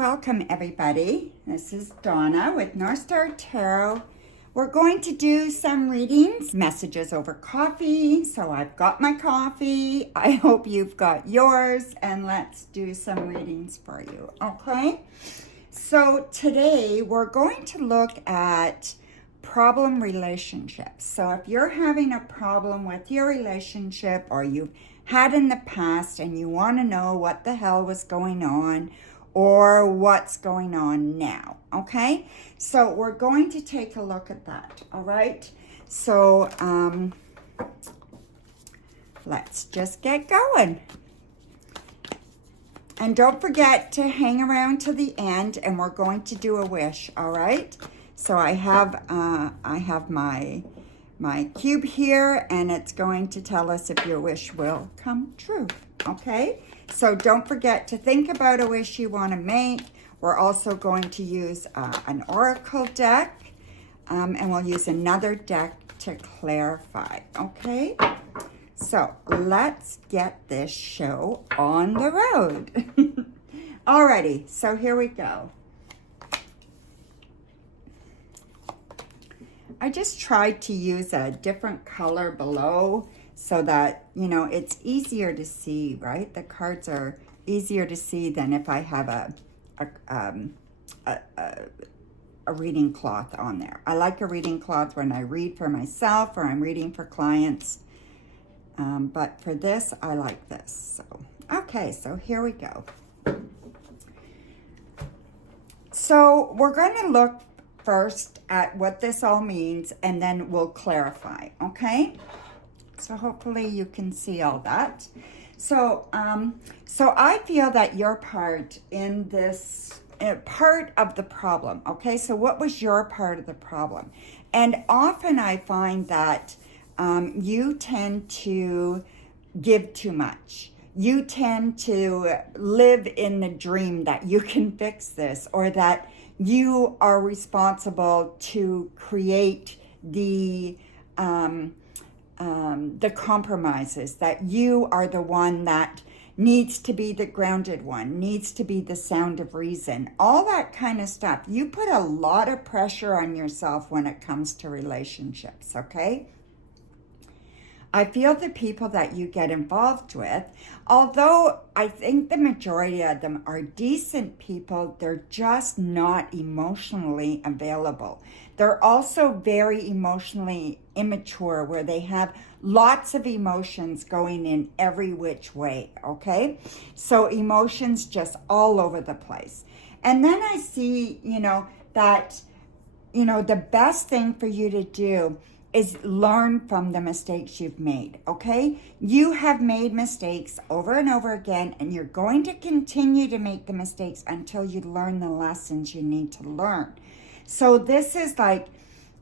Welcome everybody. This is Donna with Northstar Tarot. We're going to do some readings, messages over coffee. So I've got my coffee. I hope you've got yours, and let's do some readings for you, okay? So today we're going to look at problem relationships. So if you're having a problem with your relationship, or you've had in the past and you want to know what the hell was going on, or what's going on now, okay? So we're going to take a look at that, all right? So let's just get going. And don't forget to hang around to the end, and we're going to do a wish, all right? So I have my cube here, and it's going to tell us if your wish will come true, okay? So don't forget to think about a wish you want to make. We're also going to use an oracle deck, and we'll use another deck to clarify, okay? So let's get this show on the road. Alrighty, so here we go. I just tried to use a different color below so that, you know, it's easier to see, right? The cards are easier to see than if I have a reading cloth on there. I like a reading cloth when I read for myself or I'm reading for clients. But for this, I like this. So, okay, so here we go. So we're going to look first at what this all means, and then we'll clarify, okay? So hopefully you can see all that. So I feel that your part in this, part of the problem, okay? So what was your part of the problem? And often I find that you tend to give too much. You tend to live in the dream that you can fix this, or that you are responsible to create the compromises, that you are the one that needs to be the grounded one, needs to be the sound of reason, all that kind of stuff. You put a lot of pressure on yourself when it comes to relationships, okay? I feel the people that you get involved with, although I think the majority of them are decent people, they're just not emotionally available. They're also very emotionally immature, where they have lots of emotions going in every which way, okay? So emotions just all over the place. And then I see, that, the best thing for you to do is learn from the mistakes you've made, okay? You have made mistakes over and over again, and you're going to continue to make the mistakes until you learn the lessons you need to learn. So this is like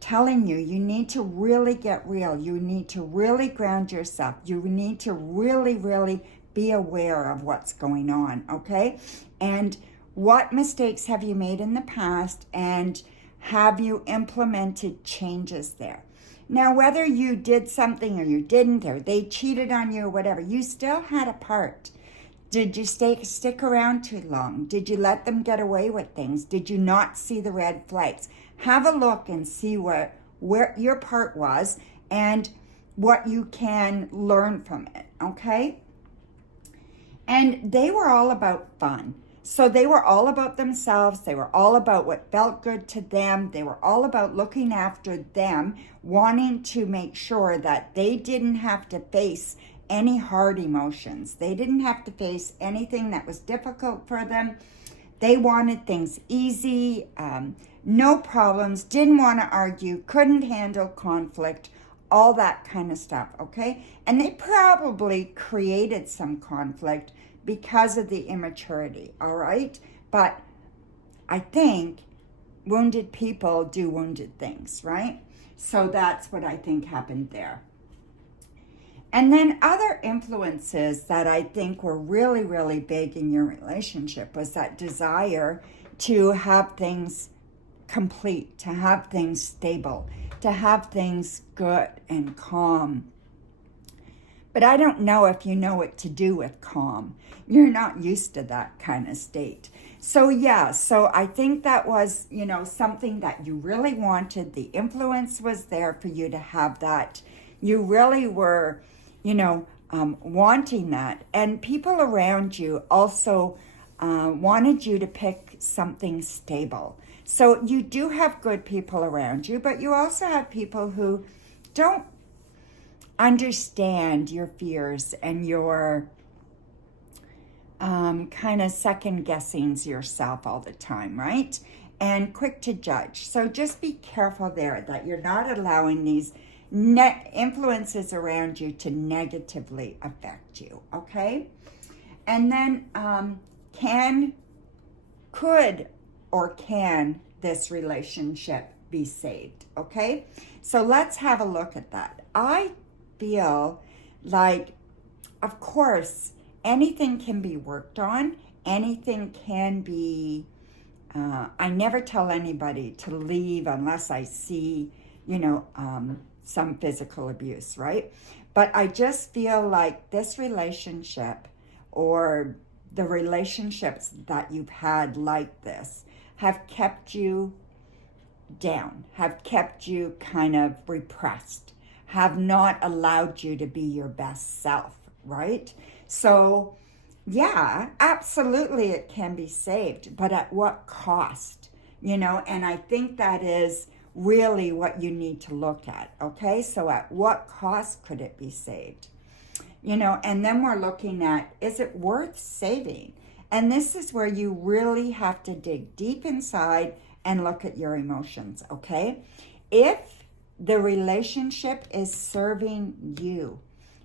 telling you, you need to really get real. You need to really ground yourself. You need to really, really be aware of what's going on, okay? And what mistakes have you made in the past, and have you implemented changes there? Now, whether you did something or you didn't, or they cheated on you or whatever, you still had a part. Did you stick around too long? Did you let them get away with things? Did you not see the red flags? Have a look and see where your part was and what you can learn from it, okay? And they were all about fun. So they were all about themselves. They were all about what felt good to them. They were all about looking after them, wanting to make sure that they didn't have to face any hard emotions. They didn't have to face anything that was difficult for them. They wanted things easy, no problems, didn't want to argue, couldn't handle conflict, all that kind of stuff, okay? And they probably created some conflict because of the immaturity, all right? But I think wounded people do wounded things, right? So that's what I think happened there. And then other influences that I think were really, really big in your relationship was that desire to have things complete, to have things stable, to have things good and calm. But I don't know if you know what to do with calm. You're not used to that kind of state. So yeah, so I think that was, you know, something that you really wanted. The influence was there for you to have that. You really were, you know, wanting that. And people around you also wanted you to pick something stable. So you do have good people around you, but you also have people who don't understand your fears and your kind of second guessing yourself all the time, right? And quick to judge. So just be careful there that you're not allowing these influences around you to negatively affect you, okay? And then could this relationship be saved, okay? So let's have a look at that. I feel like, of course, anything can be worked on. Anything can be, I never tell anybody to leave unless I see, you know, some physical abuse, right? But I just feel like this relationship or the relationships that you've had like this have kept you down, have kept you kind of repressed, have not allowed you to be your best self, right? So, yeah, absolutely it can be saved, but at what cost? You know, and I think that is really what you need to look at, okay? So at what cost could it be saved? You know, and then we're looking at, is it worth saving? And this is where you really have to dig deep inside and look at your emotions, okay? If the relationship is serving you,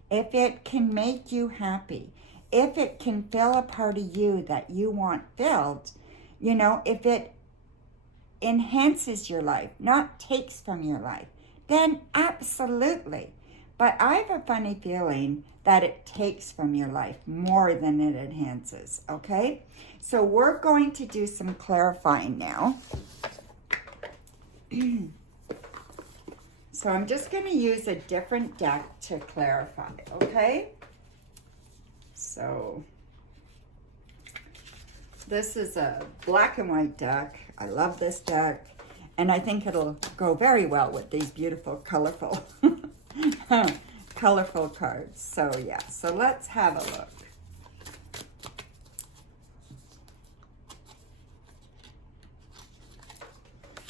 if it can make you happy, if it can fill a part of you that you want filled, you know, if it enhances your life, not takes from your life, then absolutely. But I have a funny feeling that it takes from your life more than it enhances, okay? So we're going to do some clarifying now. So I'm just going to use a different deck to clarify, okay? So this is a black and white deck. I love this deck, and I think it'll go very well with these beautiful, colorful, colorful cards. So yeah, so let's have a look.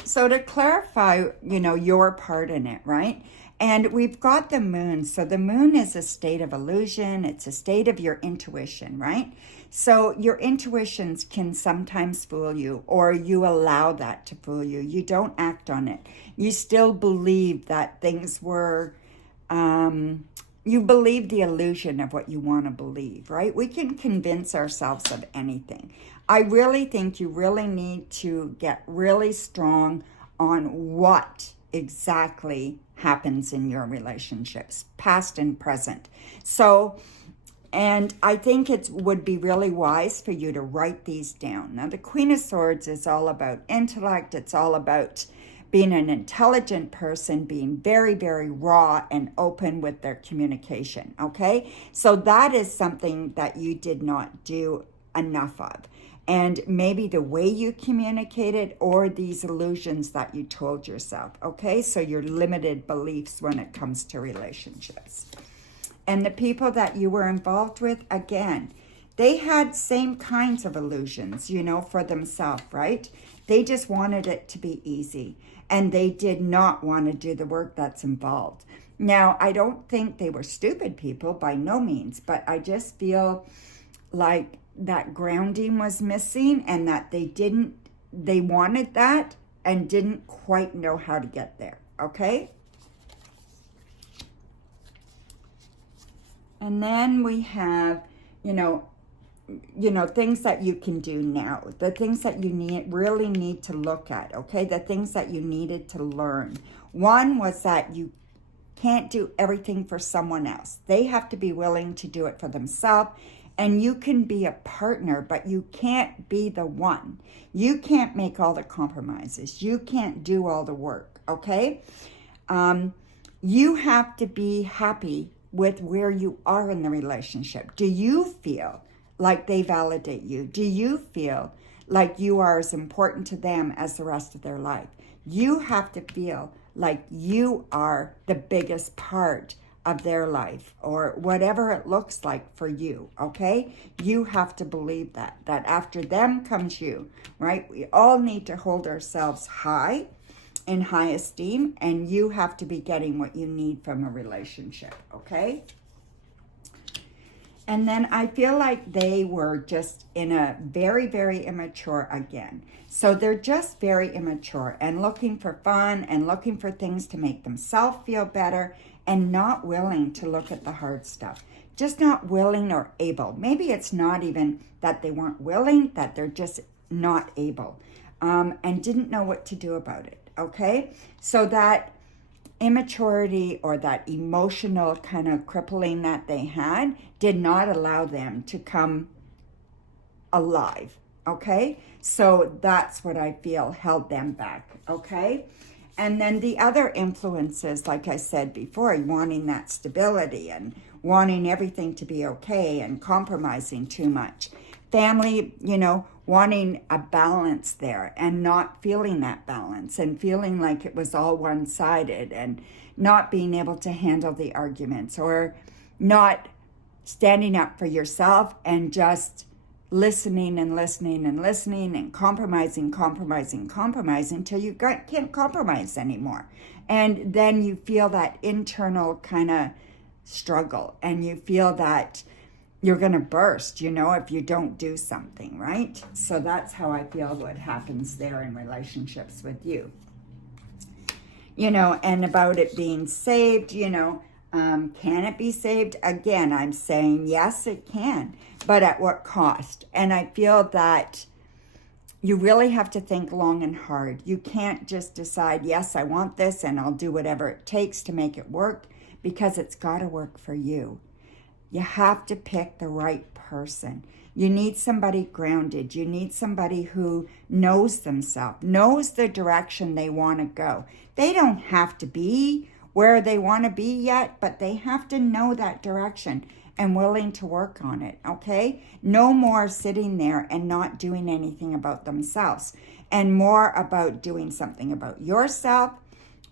So to clarify, you know, your part in it, right? And we've got the moon. So the moon is a state of illusion. It's a state of your intuition, right? So your intuitions can sometimes fool you, or you allow that to fool you. You don't act on it. You still believe that things were, you believe the illusion of what you want to believe, right? We can convince ourselves of anything. I really think you really need to get really strong on what exactly happens in your relationships, past and present. So, and I think it would be really wise for you to write these down. Now, the Queen of Swords is all about intellect. It's all about being an intelligent person, being very, very raw and open with their communication, okay? So that is something that you did not do enough of. And maybe the way you communicated or these illusions that you told yourself, okay? So your limited beliefs when it comes to relationships. And the people that you were involved with, again, they had same kinds of illusions, you know, for themselves, right? They just wanted it to be easy, and they did not want to do the work that's involved. Now, I don't think they were stupid people, by no means, but I just feel like that grounding was missing, and that they wanted that and didn't quite know how to get there, okay? And then we have, you know, things that you can do now, the things that you really need to look at, okay? The things that you needed to learn. One was that you can't do everything for someone else. They have to be willing to do it for themselves. And you can be a partner, but you can't be the one. You can't make all the compromises. You can't do all the work, okay? You have to be happy with where you are in the relationship. Do you feel like they validate you? Do you feel like you are as important to them as the rest of their life. You have to feel like you are the biggest part of their life, or whatever it looks like for you, okay? You have to believe that after them comes you, right? We all need to hold ourselves high, in high esteem, and you have to be getting what you need from a relationship, okay? And then I feel like they were just in a very, very immature again. So they're just very immature and looking for fun and looking for things to make themselves feel better, and not willing to look at the hard stuff. Just not willing or able. Maybe it's not even that they weren't willing, that they're just not able, and didn't know what to do about it, okay? So that immaturity or that emotional kind of crippling that they had did not allow them to come alive, okay? So that's what I feel held them back, okay? And then the other influences, like I said before, wanting that stability and wanting everything to be okay and compromising too much. Family, wanting a balance there and not feeling that balance and feeling like it was all one-sided and not being able to handle the arguments, or not standing up for yourself and just listening and listening and listening and compromising until you can't compromise anymore. And then you feel that internal kind of struggle, and you feel that you're going to burst, if you don't do something, right? So that's how I feel what happens there in relationships with you. And about it being saved, can it be saved? Again, I'm saying yes, it can, but at what cost? And I feel that you really have to think long and hard. You can't just decide, yes, I want this and I'll do whatever it takes to make it work, because it's got to work for you. You have to pick the right person. You need somebody grounded. You need somebody who knows themselves, knows the direction they want to go. They don't have to be where they want to be yet, but they have to know that direction and willing to work on it, okay? No more sitting there and not doing anything about themselves, and more about doing something about yourself,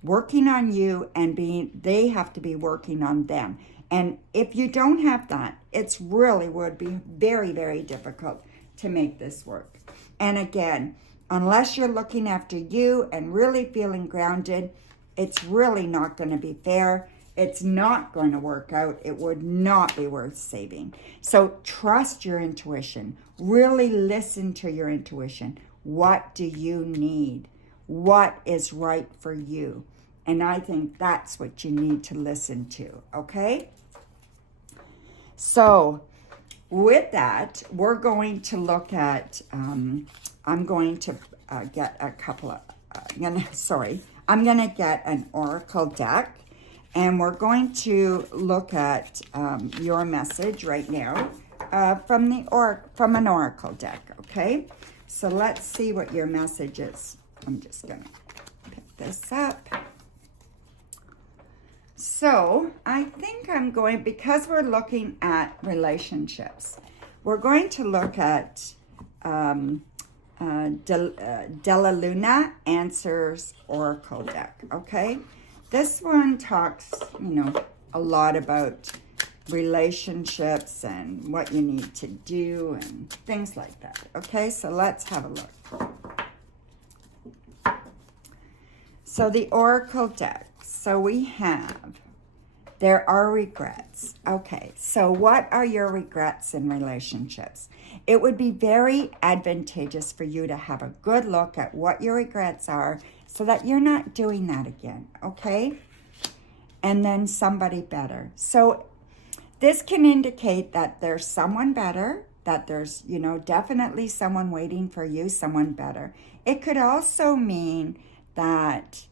working on you, and they have to be working on them. And if you don't have that, it's really would be very, very difficult to make this work. And again, unless you're looking after you and really feeling grounded, it's really not going to be fair. It's not going to work out. It would not be worth saving. So trust your intuition. Really listen to your intuition. What do you need? What is right for you? And I think that's what you need to listen to, okay? So with that, we're going to look at, I'm going to get a couple of, I'm going to get an oracle deck, and we're going to look at your message right now from an oracle deck, okay? So let's see what your message is. I'm just going to pick this up. So I think I'm going, because we're looking at relationships, we're going to look at Della Luna Answers Oracle deck, okay? This one talks, a lot about relationships and what you need to do and things like that, okay? So let's have a look. So the Oracle deck. So we have, there are regrets. Okay, so what are your regrets in relationships? It would be very advantageous for you to have a good look at what your regrets are so that you're not doing that again, okay? And then somebody better. So this can indicate that there's someone better, that there's, definitely someone waiting for you, someone better. It could also mean that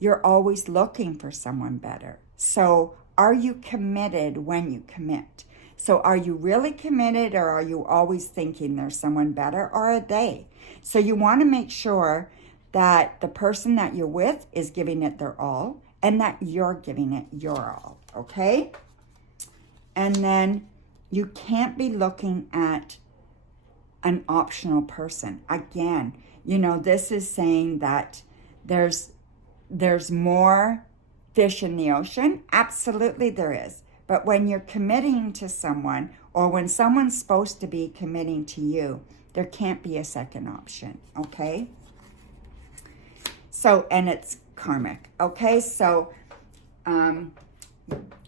you're always looking for someone better. So are you committed when you commit? So are you really committed, or are you always thinking there's someone better, or are they? So you want to make sure that the person that you're with is giving it their all, and that you're giving it your all, okay? And then you can't be looking at an optional person. Again, you know, this is saying that there's more fish in the ocean. Absolutely there is. But when you're committing to someone, or when someone's supposed to be committing to you, there can't be a second option, okay? So, and it's karmic, okay? So,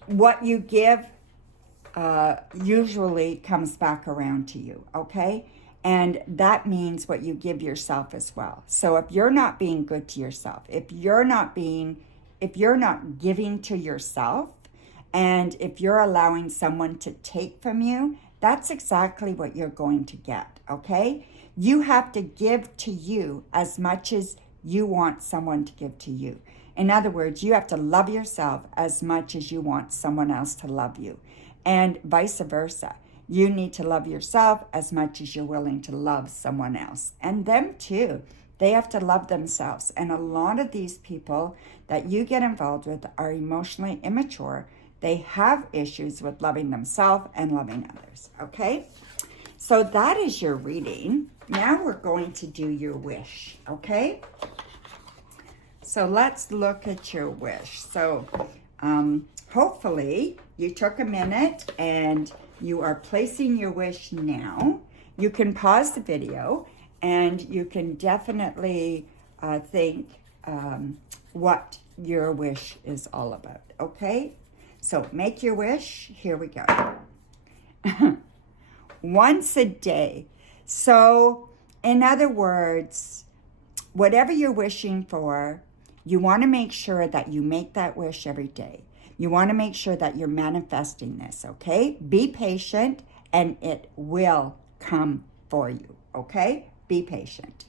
what you give usually comes back around to you, okay? And that means what you give yourself as well. So if you're not being good to yourself, if you're not giving to yourself, and if you're allowing someone to take from you, that's exactly what you're going to get, okay? You have to give to you as much as you want someone to give to you. In other words, you have to love yourself as much as you want someone else to love you, and vice versa. You need to love yourself as much as you're willing to love someone else, and them too. They have to love themselves. And a lot of these people that you get involved with are emotionally immature. They have issues with loving themselves and loving others, okay? So that is your reading. Now we're going to do your wish, okay? So let's look at your wish. So hopefully you took a minute and you are placing your wish now. You can pause the video and you can definitely think what your wish is all about, okay? So make your wish. Here we go. Once a day. So in other words, whatever you're wishing for, you want to make sure that you make that wish every day. You want to make sure that you're manifesting this, okay? Be patient and it will come for you, okay? Be patient.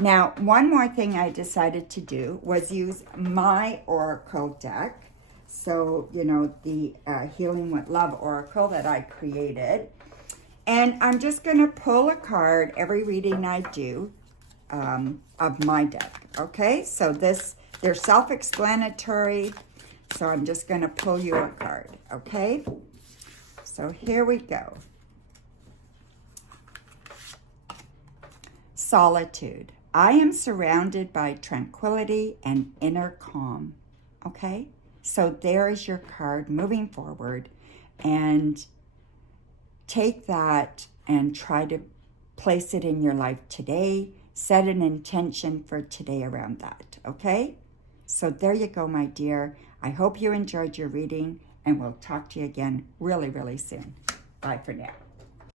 Now, one more thing I decided to do was use my Oracle deck. So, you know, the Healing with Love Oracle that I created. And I'm just going to pull a card every reading I do of my deck, okay? So they're self-explanatory. So I'm just going to pull you a card, okay? So here we go. Solitude. I am surrounded by tranquility and inner calm, okay? So there is your card moving forward, and take that and try to place it in your life today. Set an intention for today around that, okay? So there you go, my dear. I hope you enjoyed your reading, and we'll talk to you again really, really soon. Bye for now.